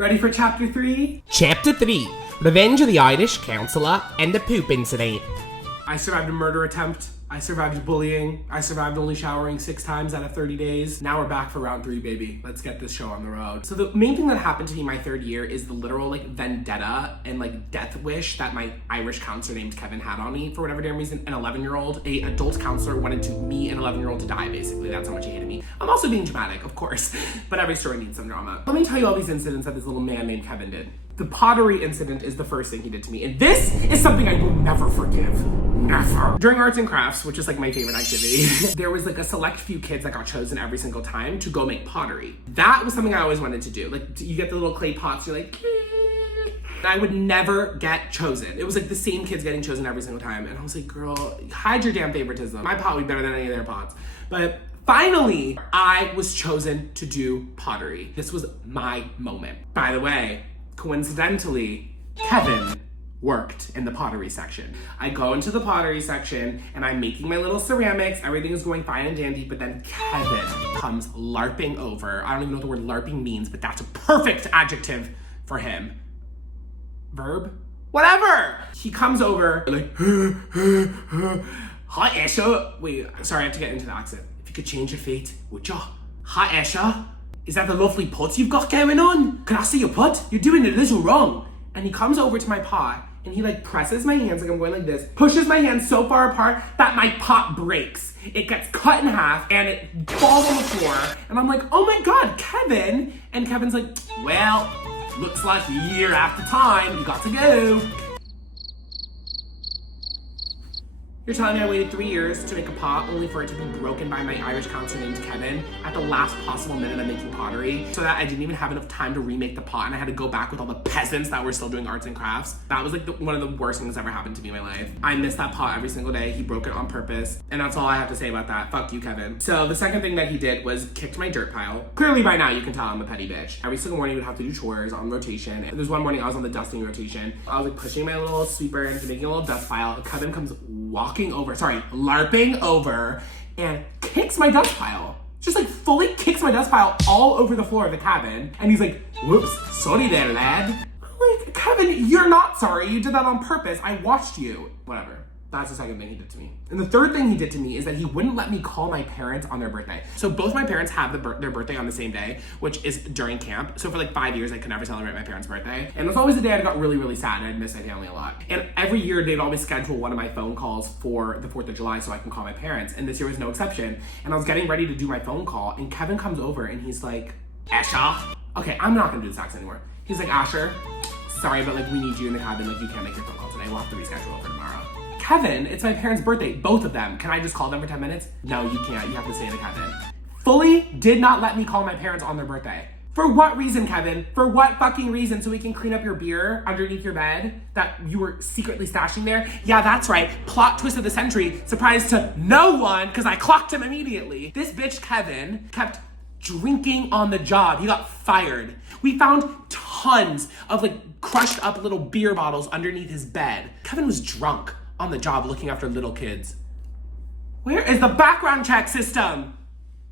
Ready for chapter 3? Chapter 3, Revenge of the Irish Councillor and the Poop Incident. I survived a murder attempt. I survived bullying. I survived only showering 6 times out of 30 days. Now we're back for round 3, baby. Let's get this show on the road. So the main thing that happened to me my 3rd year is the literal vendetta and death wish that my Irish counselor named Kevin had on me for whatever damn reason. An 11-year-old, a adult counselor wanted me, an 11-year-old, to die, basically. That's how much he hated me. I'm also being dramatic, of course, but every story needs some drama. Let me tell you all these incidents that this little man named Kevin did. The pottery incident is the first thing he did to me, and this is something I will never forgive. Never. During arts and crafts, which is my favorite activity, there was a select few kids that got chosen every single time to go make pottery. That was something I always wanted to do. You get the little clay pots, you're like, I would never get chosen. It was the same kids getting chosen every single time. And I was like, girl, hide your damn favoritism. My pot would be better than any of their pots. But finally, I was chosen to do pottery. This was my moment. By the way, coincidentally, Kevin worked in the pottery section. I go into the pottery section and I'm making my little ceramics. Everything is going fine and dandy, but then Kevin comes LARPing over. I don't even know what the word LARPing means, but that's a perfect adjective for him. Verb? Whatever! He comes over hi Esha. Wait, sorry, I have to get into the accent. If you could change your fate, would ya? Hi Esha. Is that the lovely putt you've got going on? Can I see your putt? You're doing it a little wrong. And he comes over to my pot and he presses my hands I'm going like this, pushes my hands so far apart that my pot breaks. It gets cut in half and it falls on the floor. And I'm like, oh my God, Kevin. And Kevin's like, well, looks like year after time, you got to go. You're telling me I waited 3 years to make a pot only for it to be broken by my Irish counselor named Kevin at the last possible minute of making pottery, so that I didn't even have enough time to remake the pot and I had to go back with all the peasants that were still doing arts and crafts. That was one of the worst things that ever happened to me in my life. I miss that pot every single day. He broke it on purpose, and that's all I have to say about that. Fuck you, Kevin. So the second thing that he did was kicked my dirt pile. Clearly by now you can tell I'm a petty bitch. Every single morning we would have to do chores on rotation. There's one morning I was on the dusting rotation. I was pushing my little sweeper into making a little dust pile. Kevin comes LARPing over and kicks my dust pile. Just fully kicks my dust pile all over the floor of the cabin. And he's like, whoops, sorry there, lad. I'm like, Kevin, you're not sorry. You did that on purpose. I watched you. Whatever. That's the second thing he did to me. And the third thing he did to me is that he wouldn't let me call my parents on their birthday. So both my parents have their birthday on the same day, which is during camp. So for 5 years, I could never celebrate my parents' birthday. And it was always the day I got really, really sad and I'd miss my family a lot. And every year they'd always schedule one of my phone calls for the 4th of July so I can call my parents. And this year was no exception. And I was getting ready to do my phone call and Kevin comes over and he's like, Esha. Okay, I'm not gonna do this accent anymore. He's like, Asher, sorry, but we need you in the cabin. You can't make your phone call today. We'll have to reschedule it for tomorrow. Kevin, it's my parents' birthday, both of them. Can I just call them for 10 minutes? No, you can't. You have to stay in the cabin. Fully did not let me call my parents on their birthday. For what reason, Kevin? For what fucking reason? So we can clean up your beer underneath your bed that you were secretly stashing there? Yeah, that's right. Plot twist of the century. Surprise to no one, because I clocked him immediately. This bitch, Kevin, kept drinking on the job. He got fired. We found tons of crushed up little beer bottles underneath his bed. Kevin was drunk on the job looking after little kids. Where is the background check system?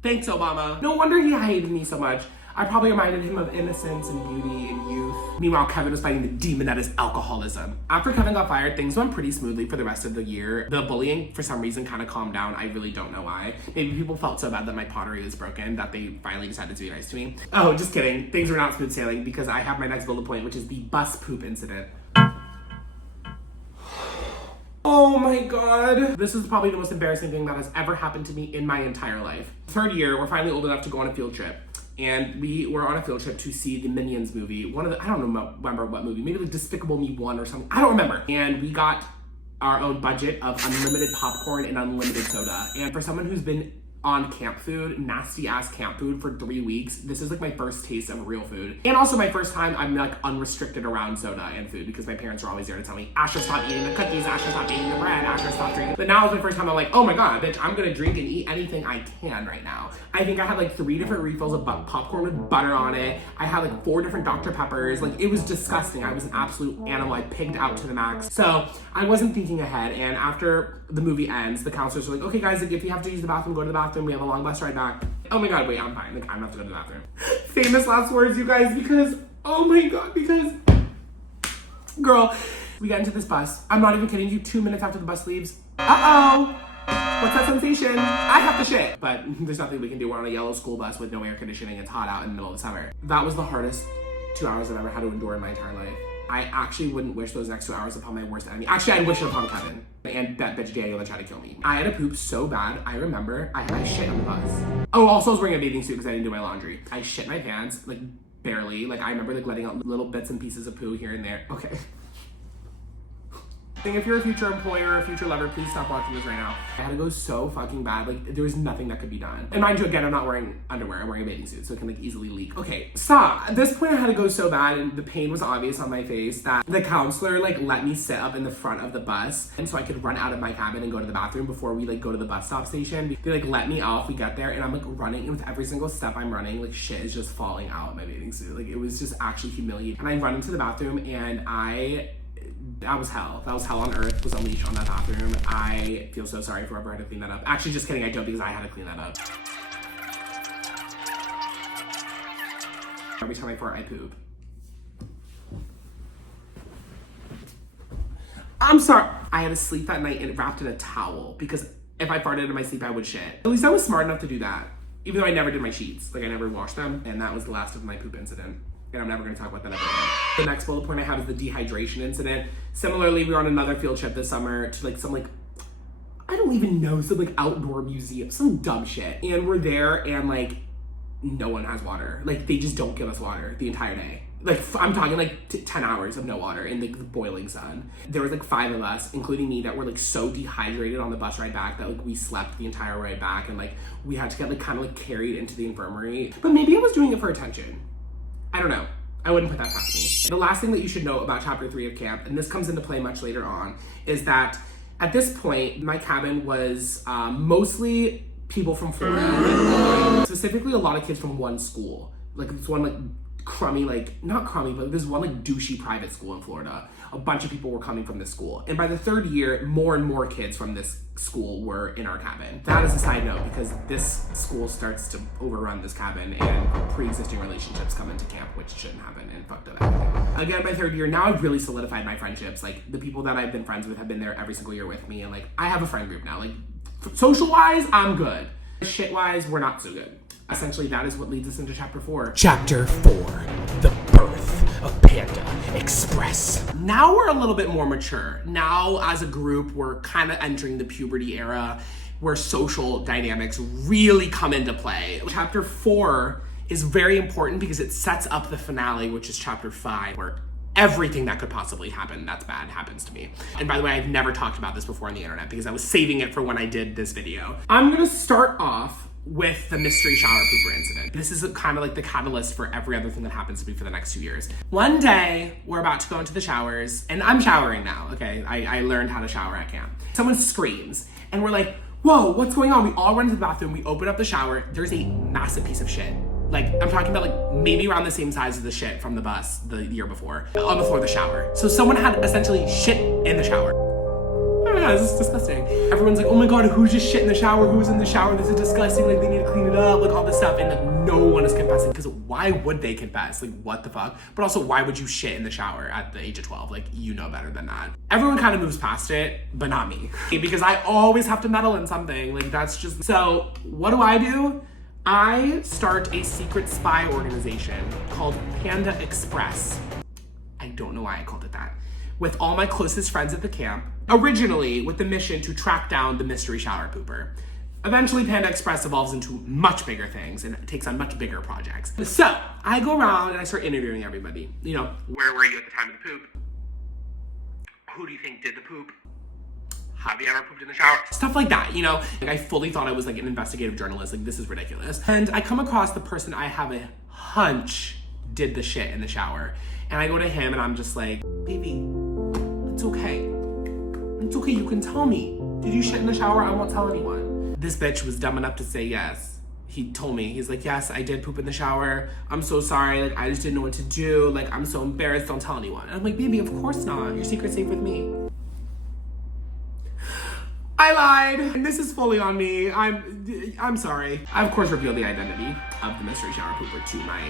Thanks, Obama. No wonder he hated me so much. I probably reminded him of innocence and beauty and youth. Meanwhile, Kevin was fighting the demon that is alcoholism. After Kevin got fired, things went pretty smoothly for the rest of the year. The bullying, for some reason, kind of calmed down. I really don't know why. Maybe people felt so bad that my pottery was broken that they finally decided to be nice to me. Oh, just kidding. Things were not smooth sailing because I have my next bullet point, which is the bus poop incident. Oh my God. This is probably the most embarrassing thing that has ever happened to me in my entire life. 3rd year, we're finally old enough to go on a field trip. And we were on a field trip to see the Minions movie. I don't remember what movie, maybe Despicable Me 1 or something. I don't remember. And we got our own budget of unlimited popcorn and unlimited soda. And for someone who's been on camp food, nasty ass camp food for 3 weeks, this is my first taste of real food. And also my first time I'm unrestricted around soda and food because my parents are always there to tell me, Asher, stop eating the cookies, Asher, stop eating the bread, Asher, stop drinking. But now it's my first time I'm like, oh my God, bitch, I'm gonna drink and eat anything I can right now. I think I had 3 different refills of popcorn with butter on it. I had 4 different Dr. Peppers. It was disgusting. I was an absolute animal. I pigged out to the max. So I wasn't thinking ahead. And after the movie ends, the counselors are like, okay guys, if you have to use the bathroom, go to the bathroom. We have a long bus ride back. Oh my God, wait, I'm fine. I don't have to go to the bathroom. Famous last words, you guys, because Oh my God, because, girl, we get into this bus. I'm not even kidding you, 2 minutes after the bus leaves. Uh-oh. What's that sensation? I have to shit. But there's nothing we can do. We're on a yellow school bus with no air conditioning. It's hot out in the middle of the summer. That was the hardest 2 hours I've ever had to endure in my entire life. I actually wouldn't wish those next 2 hours upon my worst enemy. Actually, I'd wish it upon Kevin and that bitch Daniel that tried to kill me. I had to poop so bad. I remember I had my shit on the bus. Oh, also I was wearing a bathing suit because I didn't do my laundry. I shit my pants, like barely. Like I remember like letting out little bits and pieces of poo here and there. Okay. I think if you're a future employer or a future lover, please stop watching this right now. I had to go so fucking bad. Like there was nothing that could be done. And mind you, again, I'm not wearing underwear. I'm wearing a bathing suit, so it can like easily leak. Okay, stop. At this point, I had to go so bad, and the pain was obvious on my face that the counselor like let me sit up in the front of the bus, and so I could run out of my cabin and go to the bathroom before we like go to the bus stop station. They like let me off. We get there, and I'm like running, and with every single step I'm running, like shit is just falling out of my bathing suit. Like it was just actually humiliating. And I run into the bathroom, and that was hell. That was hell on earth was unleashed on that bathroom. I feel so sorry for whoever had to clean that up. Actually, just kidding, I don't, because I had to clean that up. Every time I fart, I poop. I'm sorry. I had to sleep that night and wrapped in a towel because if I farted in my sleep, I would shit. At least I was smart enough to do that. Even though I never did my sheets. Like I never washed them, and that was the last of my poop incident. And I'm never gonna talk about that ever again. The next bullet point I have is the dehydration incident. Similarly, we were on another field trip this summer to like some like, I don't even know, some like outdoor museum, some dumb shit. And we're there and like, no one has water. Like they just don't give us water the entire day. Like I'm talking like 10 hours of no water in like the boiling sun. There was like 5 of us, including me, that were like so dehydrated on the bus ride back that like we slept the entire ride back and like we had to get like kind of like carried into the infirmary. But maybe I was doing it for attention. I don't know. I wouldn't put that past me. The last thing that you should know about chapter 3 of camp, and this comes into play much later on, is that at this point, my cabin was mostly people from Florida. Specifically, a lot of kids from one school. Like this one like crummy, like, not crummy, but this one like douchey private school in Florida. A bunch of people were coming from this school. And by the 3rd year, more and more kids from this school were in our cabin. That is a side note because this school starts to overrun this cabin and pre-existing relationships come into camp, which shouldn't happen, and fucked up everything. Again, my 3rd year, now I've really solidified my friendships. Like the people that I've been friends with have been there every single year with me, and like I have a friend group now. Like social-wise, I'm good. Shit-wise, we're not so good. Essentially, that is what leads us into chapter 4. Chapter 4, the birth of Panda Express. Now we're a little bit more mature. Now, as a group, we're kind of entering the puberty era where social dynamics really come into play. Chapter 4 is very important because it sets up the finale, which is chapter 5, where everything that could possibly happen that's bad happens to me. And by the way, I've never talked about this before on the internet because I was saving it for when I did this video. I'm gonna start off with the mystery shower pooper incident. This is kind of like the catalyst for every other thing that happens to me for the next 2 years. One day, we're about to go into the showers, and I'm showering now, okay? I learned how to shower at camp. Someone screams, and we're like, whoa, what's going on? We all run to the bathroom, we open up the shower, there's a massive piece of shit. Like, I'm talking about like maybe around the same size as the shit from the bus the year before, on the floor of the shower. So someone had essentially shit in the shower. Oh my God, this is disgusting. Everyone's like, oh my God, who's just shit in the shower? Who's in the shower? This is disgusting. Like, they need to clean it up, like all this stuff. And like, no one is confessing because why would they confess? Like, what the fuck? But also, why would you shit in the shower at the age of 12? Like, you know better than that. Everyone kind of moves past it, but not me. Because I always have to meddle in something. Like, that's just, so what do? I start a secret spy organization called Panda Express. I don't know why I called it that. With all my closest friends at the camp, originally with the mission to track down the mystery shower pooper. Eventually, Panda Express evolves into much bigger things and takes on much bigger projects. So, I go around and I start interviewing everybody. You know, where were you at the time of the poop? Who do you think did the poop? Have you ever pooped in the shower? Stuff like that, you know? Like, I fully thought I was like an investigative journalist. Like, this is ridiculous. And I come across the person I have a hunch did the shit in the shower. And I go to him and I'm just like, baby, it's okay. It's okay, you can tell me. Did you shit in the shower? I won't tell anyone. This bitch was dumb enough to say yes. He told me, he's like, yes, I did poop in the shower. I'm so sorry, like, I just didn't know what to do. Like, I'm so embarrassed, don't tell anyone. And I'm like, baby, of course not. Your secret's safe with me. I lied, and this is fully on me. I'm sorry. I, of course, revealed the identity of the mystery shower pooper to my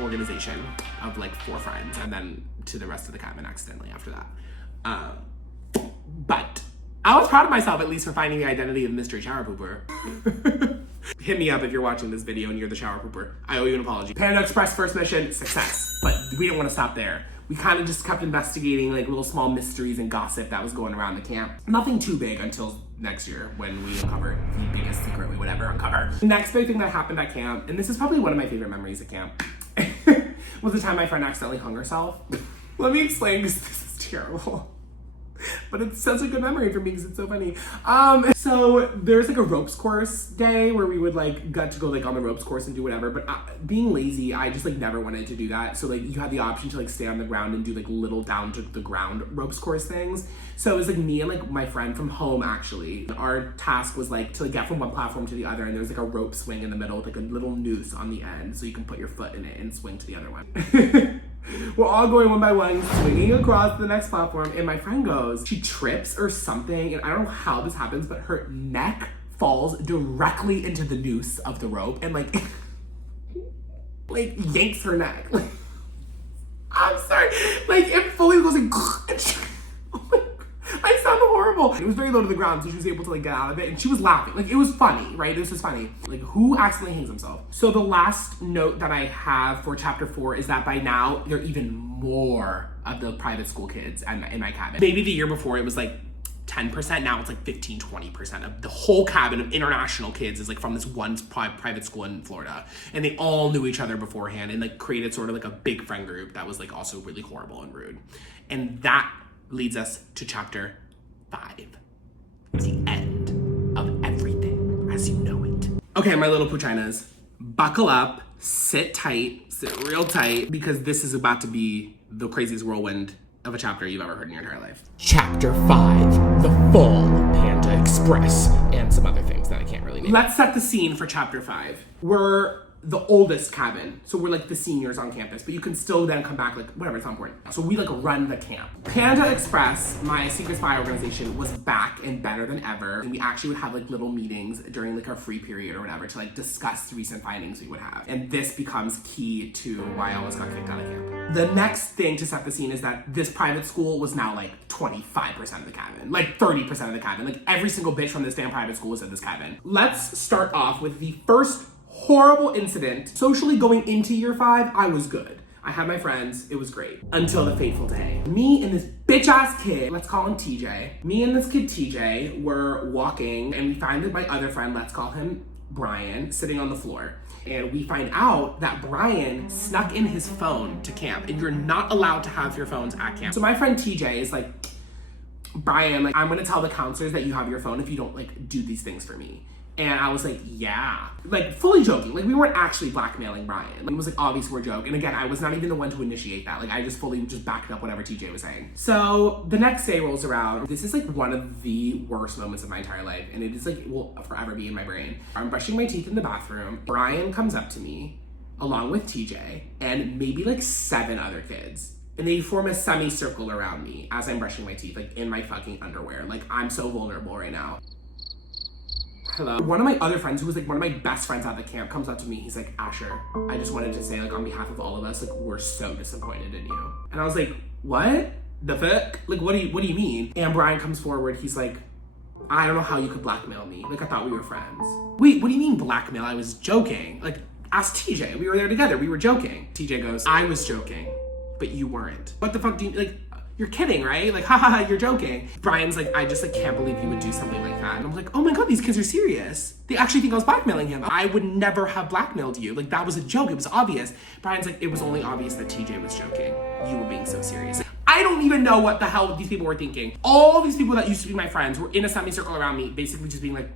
organization of like 4 friends, and then to the rest of the cabin accidentally after that. But I was proud of myself, at least for finding the identity of mystery shower pooper. Hit me up if you're watching this video and you're the shower pooper. I owe you an apology. Panda Express first mission, success. But we didn't want to stop there. We kind of just kept investigating like little small mysteries and gossip that was going around the camp. Nothing too big until next year when we uncovered the biggest secret we would ever uncover. The next big thing that happened at camp, and this is probably one of my favorite memories at camp, was the time my friend accidentally hung herself. Let me explain, because this is terrible. But it's such a good memory for me because it's so funny. So there's like a ropes course day where we would like get to go like on the ropes course and do whatever. But being lazy, I just like never wanted to do that. So like you had the option to like stay on the ground and do like little down to the ground ropes course things. So it was like me and like my friend from home actually. Our task was like to like get from one platform to the other, and there was like a rope swing in the middle with like a little noose on the end so you can put your foot in it and swing to the other one. We're all going one by one, swinging across the next platform, and my friend goes, she trips or something, and I don't know how this happens, but her neck falls directly into the noose of the rope and like yanks her neck. I'm sorry, like it fully goes like I sound horrible. It was very low to the ground, so she was able to like get out of it, and she was laughing. Like it was funny, right? It was just funny. Like who accidentally hangs himself? So the last note that I have for chapter 4 is that by now there are even more of the private school kids in my cabin. Maybe the year before it was like 10%, now it's like 15-20% of the whole cabin of international kids is like from this one private school in Florida, and they all knew each other beforehand and like created sort of like a big friend group that was like also really horrible and rude. And that leads us to chapter 5, the end of everything as you know it. Okay, my little poochinas, buckle up, sit tight, sit real tight, because this is about to be the craziest whirlwind of a chapter you've ever heard in your entire life. Chapter 5, the fall of Panda Express, and some other things that I can't really name. Let's set the scene for chapter 5. We're the oldest cabin, so we're like the seniors on campus, but you can still then come back, like whatever, it's not important. So we like run the camp. Panda Express, my secret spy organization, was back and better than ever, and we actually would have like little meetings during like our free period or whatever to like discuss recent findings we would have. And this becomes key to why I almost got kicked out of camp. The next thing to set the scene is that this private school was now like 25% of the cabin, like 30% of the cabin. Like every single bitch from this damn private school was in this cabin. Let's start off with the first horrible incident. Socially going into year 5, I was good. I had my friends, it was great. Until the fateful day. Me and this bitch ass kid, let's call him TJ. Me and this kid TJ were walking, and we find that my other friend, let's call him Brian, sitting on the floor. And we find out that Brian snuck in his phone to camp, and you're not allowed to have your phones at camp. So my friend TJ is like, Brian, like I'm gonna tell the counselors that you have your phone if you don't like do these things for me. And I was like, yeah. Like, fully joking. Like, we weren't actually blackmailing Brian. Like, it was, like, obvious we're joke. And again, I was not even the one to initiate that. Like, I just fully just backed up whatever TJ was saying. So, the next day rolls around. This is, like, one of the worst moments of my entire life. And it is, like, will forever be in my brain. I'm brushing my teeth in the bathroom. Brian comes up to me, along with TJ, and maybe, like, 7 other kids. And they form a semicircle around me as I'm brushing my teeth, like, in my fucking underwear. Like, I'm so vulnerable right now. Hello. One of my other friends, who was like one of my best friends at the camp, comes up to me. He's like, Asher, I just wanted to say, like, on behalf of all of us, like, we're so disappointed in you. And I was like, what the fuck? Like, what do you mean? And Brian comes forward. He's like, I don't know how you could blackmail me. Like, I thought we were friends. Wait, what do you mean blackmail? I was joking. Like, ask TJ. We were there together. We were joking. TJ goes, I was joking, but you weren't. What the fuck do you, like, you're kidding, right? Like, ha ha ha, you're joking. Brian's like, I just like can't believe you would do something like that. And I'm like, oh my God, these kids are serious. They actually think I was blackmailing him. I would never have blackmailed you. Like, that was a joke. It was obvious. Brian's like, it was only obvious that TJ was joking. You were being so serious. I don't even know what the hell these people were thinking. All these people that used to be my friends were in a semicircle around me, basically just being like,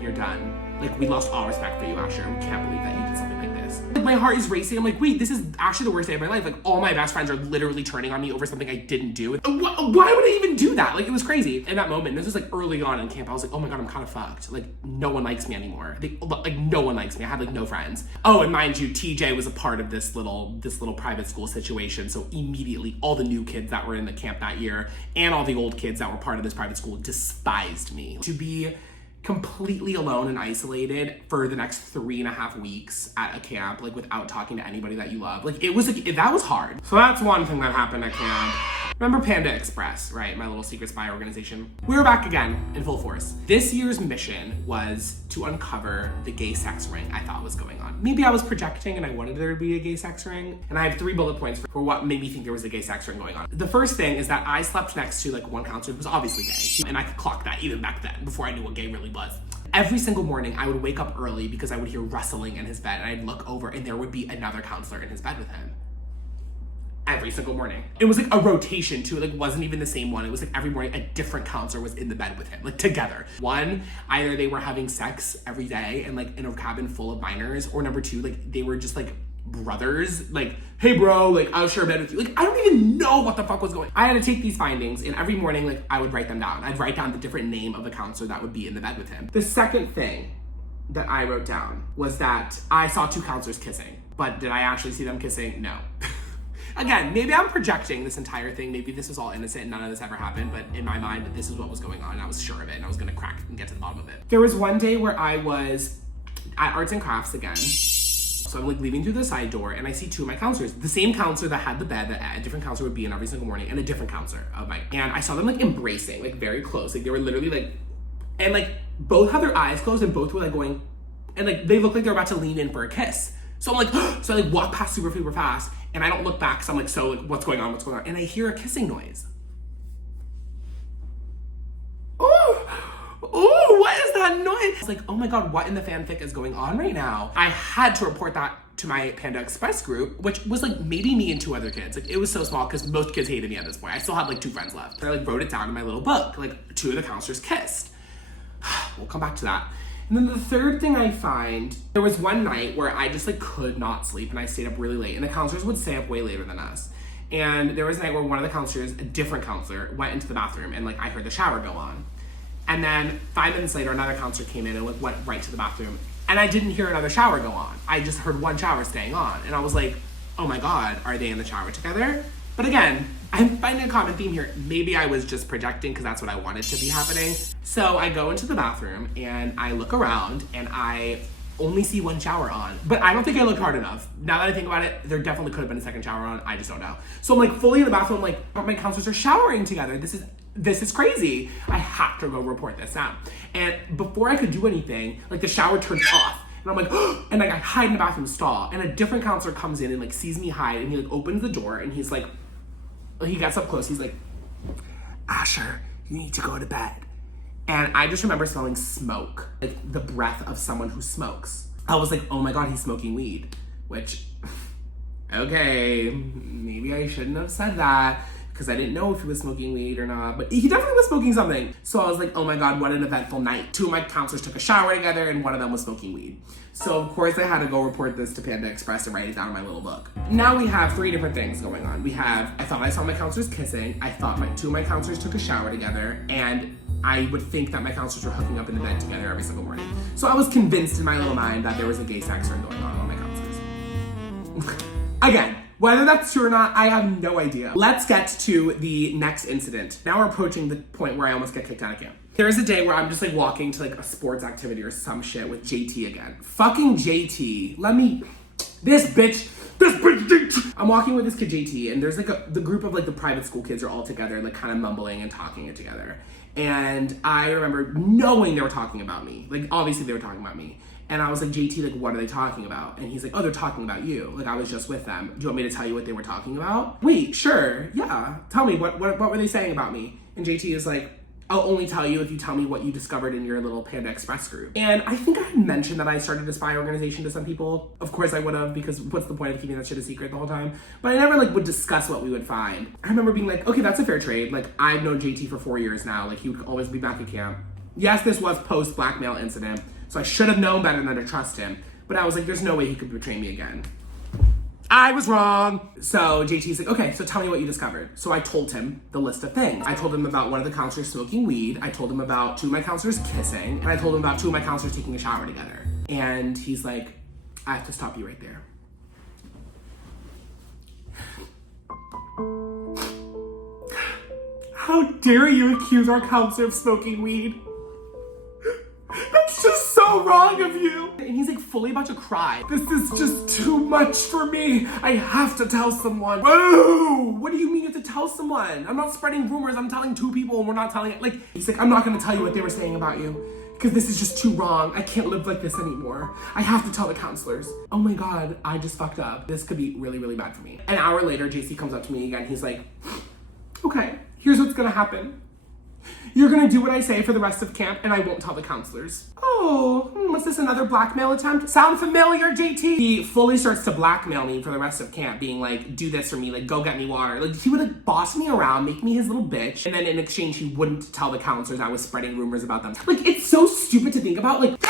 you're done. Like, we lost all respect for you, Asher. We can't believe that you did something like this. Like, my heart is racing. I'm like, wait, this is actually the worst day of my life. Like, all my best friends are literally turning on me over something I didn't do. Why would I even do that? Like, it was crazy. In that moment, this was like early on in camp, I was like, oh my God, I'm kind of fucked. Like, no one likes me anymore. Like, no one likes me. I had like no friends. Oh, and mind you, TJ was a part of this little private school situation. So immediately all the new kids that were in the camp that year and all the old kids that were part of this private school despised me. To be completely alone and isolated for the next 3.5 weeks at a camp, like without talking to anybody that you love. Like it was like, that was hard. So that's one thing that happened at camp. Remember Panda Express, right? My little secret spy organization. We were back again in full force. This year's mission was to uncover the gay sex ring I thought was going on. Maybe I was projecting and I wanted there to be a gay sex ring. And I have 3 bullet points for what made me think there was a gay sex ring going on. The first thing is that I slept next to like one counselor who was obviously gay. And I could clock that even back then, before I knew what gay really was. Every single morning, I would wake up early because I would hear rustling in his bed, and I'd look over and there would be another counselor in his bed with him. Every single morning. It was like a rotation too. It like wasn't even the same one. It was like every morning a different counselor was in the bed with him, like together. One, either they were having sex every day and like in a cabin full of minors, or number 2, like they were just like brothers, like, hey bro, like I'll share a bed with you. Like I don't even know what the fuck was going on. I had to take these findings, and every morning like I would write them down. I'd write down the different name of the counselor that would be in the bed with him. The second thing that I wrote down was that I saw 2 counselors kissing, but did I actually see them kissing? No. Again, maybe I'm projecting this entire thing. Maybe this was all innocent and none of this ever happened, but in my mind, this is what was going on. I was sure of it, and I was gonna crack and get to the bottom of it. There was one day where I was at arts and crafts again. So I'm like leaving through the side door, and I see 2 of my counselors. The same counselor that had the bed that a different counselor would be in every single morning, and a different counselor of mine. And I saw them like embracing, like very close. Like they were literally like, and like both had their eyes closed and both were like going, and like they looked like they were about to lean in for a kiss. So I'm like, so I like walk past super fast, and I don't look back, so I'm like, so like, what's going on? And I hear a kissing noise. Oh, what is that noise? It's like, oh my God, what in the fanfic is going on right now? I had to report that to my Panda Express group, which was like maybe me and 2 other kids. Like it was so small because most kids hated me at this point. I still had like 2 friends left. So I like wrote it down in my little book. Like 2 of the counselors kissed. We'll come back to that. And then the third thing I find, there was one night where I just like could not sleep, and I stayed up really late, and the counselors would stay up way later than us. And there was a night where one of the counselors, a different counselor, went into the bathroom, and like I heard the shower go on. And then 5 minutes later, another counselor came in and like went right to the bathroom, and I didn't hear another shower go on. I just heard one shower staying on, and I was like, oh my God, are they in the shower together? But again, I'm finding a common theme here. Maybe I was just projecting because that's what I wanted to be happening. So I go into the bathroom and I look around and I only see one shower on, but I don't think I looked hard enough. Now that I think about it, there definitely could have been a second shower on. I just don't know. So I'm like fully in the bathroom, I'm like, but my counselors are showering together. This is crazy. I have to go report this now. And before I could do anything, like the shower turned off. And I'm like, oh, and like I hide in the bathroom stall, and a different counselor comes in and like sees me hide, and he like opens the door, and he's like, he gets up close, he's like, Asher, you need to go to bed. And I just remember smelling smoke, like the breath of someone who smokes. I was like, oh my God, he's smoking weed, which, okay, maybe I shouldn't have said that, because I didn't know if he was smoking weed or not, but he definitely was smoking something. So I was like, oh my God, what an eventful night. 2 of my counselors took a shower together, and one of them was smoking weed. So of course I had to go report this to Panda Express and write it down in my little book. Now we have 3 different things going on. We have, I thought I saw my counselors kissing, I thought 2 of my counselors took a shower together, and I would think that my counselors were hooking up in the bed together every single morning. So I was convinced in my little mind that there was a gay sex ring going on with my counselors. Again, whether that's true or not, I have no idea. Let's get to the next incident. Now we're approaching the point where I almost get kicked out of camp. There is a day where I'm just like walking to like a sports activity or some shit with JT again. Fucking JT. This bitch JT. I'm walking with this kid JT, and there's like the group of like the private school kids are all together, like kind of mumbling and talking it together. And I remember knowing they were talking about me. Like obviously they were talking about me. And I was like, JT, like, what are they talking about? And he's like, oh, they're talking about you. Like, I was just with them. Do you want me to tell you what they were talking about? Wait, sure, yeah. Tell me, what were they saying about me? And JT is like, I'll only tell you if you tell me what you discovered in your little Panda Express group. And I think I had mentioned that I started a spy organization to some people. Of course I would have, because what's the point of keeping that shit a secret the whole time? But I never like would discuss what we would find. I remember being like, okay, that's a fair trade. Like, I've known JT for 4 years now. Like, he would always be back at camp. Yes, this was post Blackmail incident, so I should have known better than to trust him. But I was like, there's no way he could betray me again. I was wrong. So JT's like, okay, so tell me what you discovered. So I told him the list of things. I told him about one of the counselors smoking weed. I told him about 2 of my counselors kissing. And I told him about 2 of my counselors taking a shower together. And he's like, I have to stop you right there. How dare you accuse our counselor of smoking weed? so wrong of you. And he's like fully about to cry. This is just too much for me. I have to tell someone. Whoa! What do you mean you have to tell someone? I'm not spreading rumors. I'm telling 2 people and we're not telling it. Like, he's like, I'm not gonna tell you what they were saying about you because this is just too wrong. I can't live like this anymore. I have to tell the counselors. Oh my God, I just fucked up. This could be really, really bad for me. An hour later, JC comes up to me again. He's like, okay, here's what's gonna happen. You're gonna do what I say for the rest of camp and I won't tell the counselors. Oh, was this another blackmail attempt? Sound familiar, JT? He fully starts to blackmail me for the rest of camp, being like, do this for me, like, go get me water. Like, he would like boss me around, make me his little bitch, and then in exchange, he wouldn't tell the counselors I was spreading rumors about them. Like, it's so stupid to think about, like,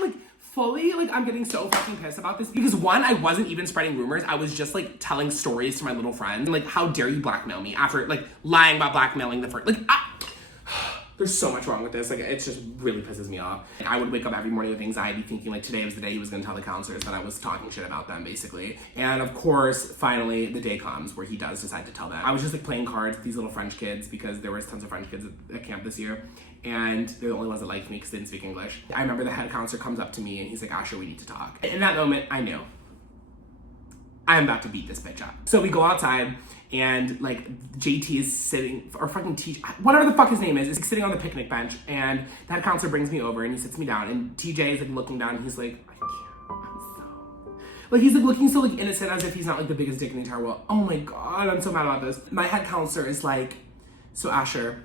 like, fully, like, I'm getting so fucking pissed about this because 1, I wasn't even spreading rumors. I was just like telling stories to my little friends. And, like, how dare you blackmail me after like lying about blackmailing the first, like, there's so much wrong with this. Like, it just really pisses me off. I would wake up every morning with anxiety thinking like today was the day he was gonna tell the counselors that I was talking shit about them, basically. And of course, finally, the day comes where he does decide to tell them. I was just like playing cards with these little French kids because there was tons of French kids at camp this year. And they're the only ones that liked me because they didn't speak English. I remember the head counselor comes up to me and he's like, Asher, we need to talk. In that moment, I knew I'm about to beat this bitch up. So we go outside and like JT is sitting, or fucking whatever the fuck his name is sitting on the picnic bench, and the head counselor brings me over and he sits me down, and TJ is like looking down and he's like, I can't, I'm so, like he's like looking so like innocent as if he's not like the biggest dick in the entire world. Oh my God, I'm so mad about this. My head counselor is like, so Asher,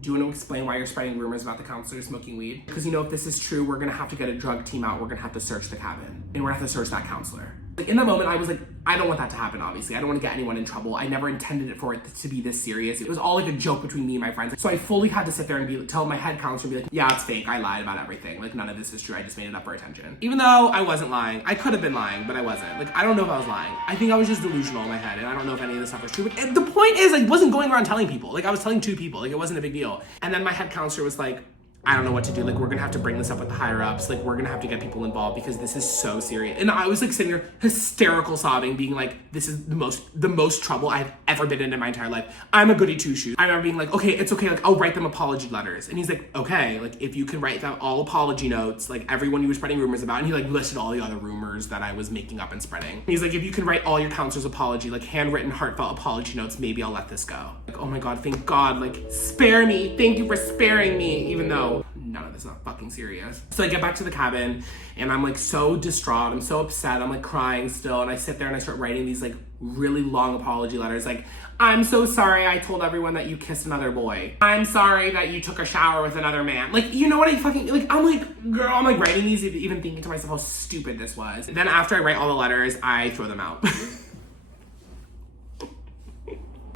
do you want to explain why you're spreading rumors about the counselor smoking weed? Because you know, if this is true, we're gonna have to get a drug team out. We're gonna have to search the cabin and we're gonna have to search that counselor. Like in that moment, I was like, I don't want that to happen, obviously. I don't want to get anyone in trouble. I never intended it for it to be this serious. It was all like a joke between me and my friends. So I fully had to sit there and tell my head counselor, be like, yeah, it's fake. I lied about everything. Like none of this is true. I just made it up for attention. Even though I wasn't lying. I could have been lying, but I wasn't. Like, I don't know if I was lying. I think I was just delusional in my head, and I don't know if any of this stuff was true. But the point is, I wasn't going around telling people. Like, I was telling 2 people. Like, it wasn't a big deal. And then my head counselor was like, I don't know what to do. Like, we're gonna have to bring this up with the higher ups. Like, we're gonna have to get people involved because this is so serious. And I was like sitting there hysterical sobbing, being like, this is the most trouble I've ever been in my entire life. I'm a goody two shoes. I remember being like, okay, it's okay. Like, I'll write them apology letters. And he's like, okay, like if you can write them all apology notes, like everyone you were spreading rumors about. And he like listed all the other rumors that I was making up and spreading. And he's like, if you can write all your counselor's apology, like handwritten, heartfelt apology notes, maybe I'll let this go. Like, oh my God, thank God, like spare me. Thank you for sparing me, even though none of this is not fucking serious. So I get back to the cabin and I'm like so distraught. I'm so upset. I'm like crying still. And I sit there and I start writing these like really long apology letters. Like, I'm so sorry I told everyone that you kissed another boy. I'm sorry that you took a shower with another man. Like, you know what I fucking, like, I'm like, girl, I'm like writing these even thinking to myself how stupid this was. Then after I write all the letters, I throw them out.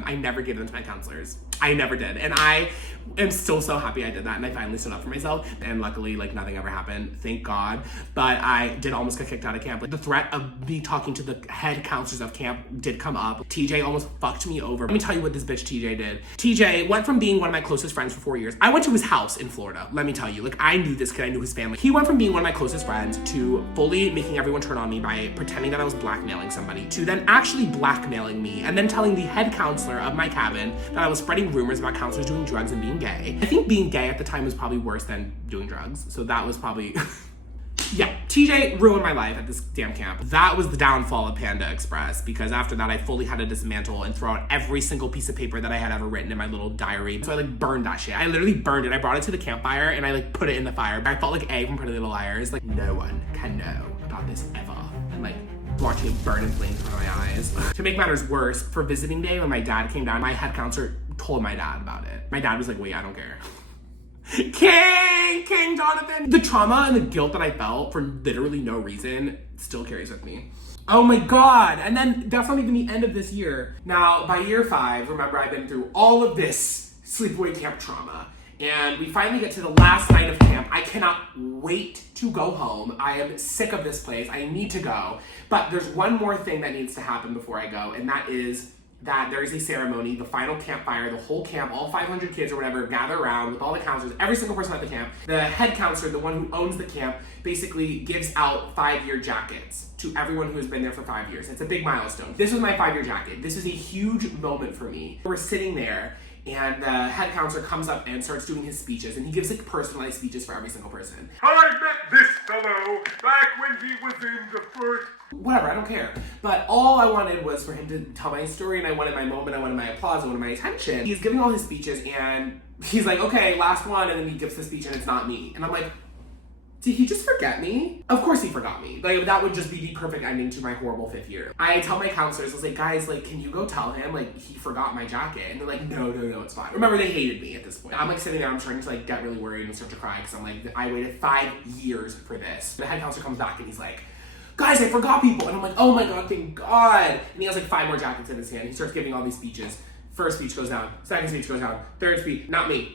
I never gave them to my counselors. I never did. And I am still so happy I did that and I finally stood up for myself. And luckily, like nothing ever happened, thank God. But I did almost get kicked out of camp. Like the threat of me talking to the head counselors of camp did come up. TJ almost fucked me over. Let me tell you what this bitch TJ did. TJ went from being one of my closest friends for 4 years. I went to his house in Florida. Let me tell you, like I knew this kid, I knew his family. He went from being one of my closest friends to fully making everyone turn on me by pretending that I was blackmailing somebody, to then actually blackmailing me and then telling the head counselor of my cabin that I was spreading rumors about counselors doing drugs and being gay. I think being gay at the time was probably worse than doing drugs. So that was probably, yeah, TJ ruined my life at this damn camp. That was the downfall of Panda Express, because after that I fully had to dismantle and throw out every single piece of paper that I had ever written in my little diary. So I like burned that shit. I literally burned it. I brought it to the campfire and I like put it in the fire. I felt like A from Pretty Little Liars. Like no one can know about this ever. And like watching it burn in flames in front of my eyes. To make matters worse, for visiting day when my dad came down, my head counselor told my dad about it. My dad was like, wait, I don't care. King Jonathan. The trauma and the guilt that I felt for literally no reason still carries with me. Oh my God. And then that's not even the end of this year. Now, by year 5, remember I've been through all of this sleepaway camp trauma. And we finally get to the last night of camp. I cannot wait to go home. I am sick of this place. I need to go. But there's one more thing that needs to happen before I go, and that is that there is a ceremony, the final campfire, the whole camp, all 500 kids or whatever, gather around with all the counselors, every single person at the camp. The head counselor, the one who owns the camp, basically gives out 5-year jackets to everyone who has been there for 5 years. It's a big milestone. This was my 5-year jacket. This is a huge moment for me. We're sitting there, and the head counselor comes up and starts doing his speeches, and he gives like personalized speeches for every single person. I met this fellow back when he was in the first... Whatever, I don't care. But all I wanted was for him to tell my story, and I wanted my moment, I wanted my applause, I wanted my attention. He's giving all his speeches, and he's like, okay, last one, and then he gives the speech, and it's not me. And I'm like, did he just forget me? Of course he forgot me. Like, that would just be the perfect ending to my horrible 5th year. I tell my counselors, I was like, guys, like, can you go tell him, like, he forgot my jacket? And they're like, no, it's fine. Remember, they hated me at this point. I'm like sitting there, I'm starting to like get really worried and start to cry, because I'm like, I waited 5 years for this. The head counselor comes back and he's like, guys, I forgot people. And I'm like, oh my God, thank God. And he has like 5 more jackets in his hand. He starts giving all these speeches. First speech goes down. Second speech goes down. Third speech, not me.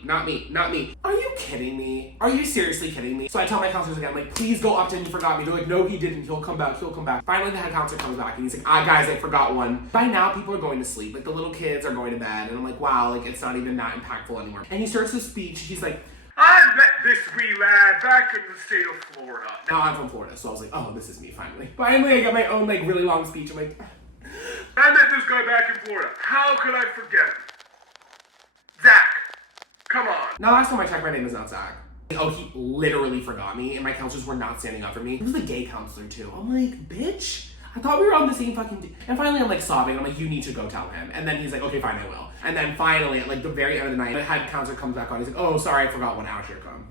Are you kidding me? Are you seriously kidding me? So I tell my counselors again, like, please go up to him, he forgot me. They're like, no, he didn't. He'll come back. Finally, the head counselor comes back and he's like, guys, I forgot one. By now, people are going to sleep. Like, the little kids are going to bed. And I'm like, wow, like, it's not even that impactful anymore. And he starts his speech. He's like, I met this wee lad back in the state of Florida. now I'm from Florida, so I was like, oh, this is me, finally. Finally, I got my own, like, really long speech. I'm like, I met this guy back in Florida. How could I forget him? Zach, come on. now last time I checked, my name is not Zach. Oh, he literally forgot me, and my counselors were not standing up for me. He was a gay counselor, too. I'm like, bitch, I thought we were on the same fucking team. And finally, I'm like sobbing. I'm like, you need to go tell him. And then he's like, okay, fine, I will. And then finally, at like the very end of the night, the head counselor comes back on. He's like, oh, sorry, I forgot one hour here come.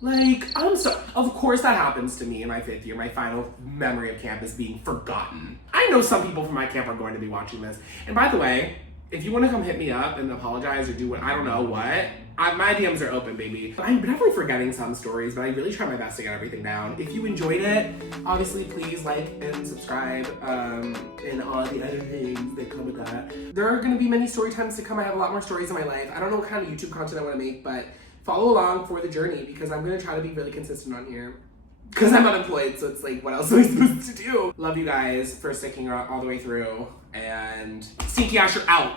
Like, I'm so, of course that happens to me in my 5th year, my final memory of camp is being forgotten. I know some people from my camp are going to be watching this. And by the way, if you want to come hit me up and apologize or do what, I don't know what, my DMs are open, baby. But I'm definitely forgetting some stories, but I really try my best to get everything down. If you enjoyed it, obviously please like and subscribe, and all the other things that come with that. There are going to be many story times to come. I have a lot more stories in my life. I don't know what kind of YouTube content I want to make, but follow along for the journey, because I'm going to try to be really consistent on here. Because I'm unemployed, so it's like, what else am I supposed to do? Love you guys for sticking all the way through, and Stinky Asher out.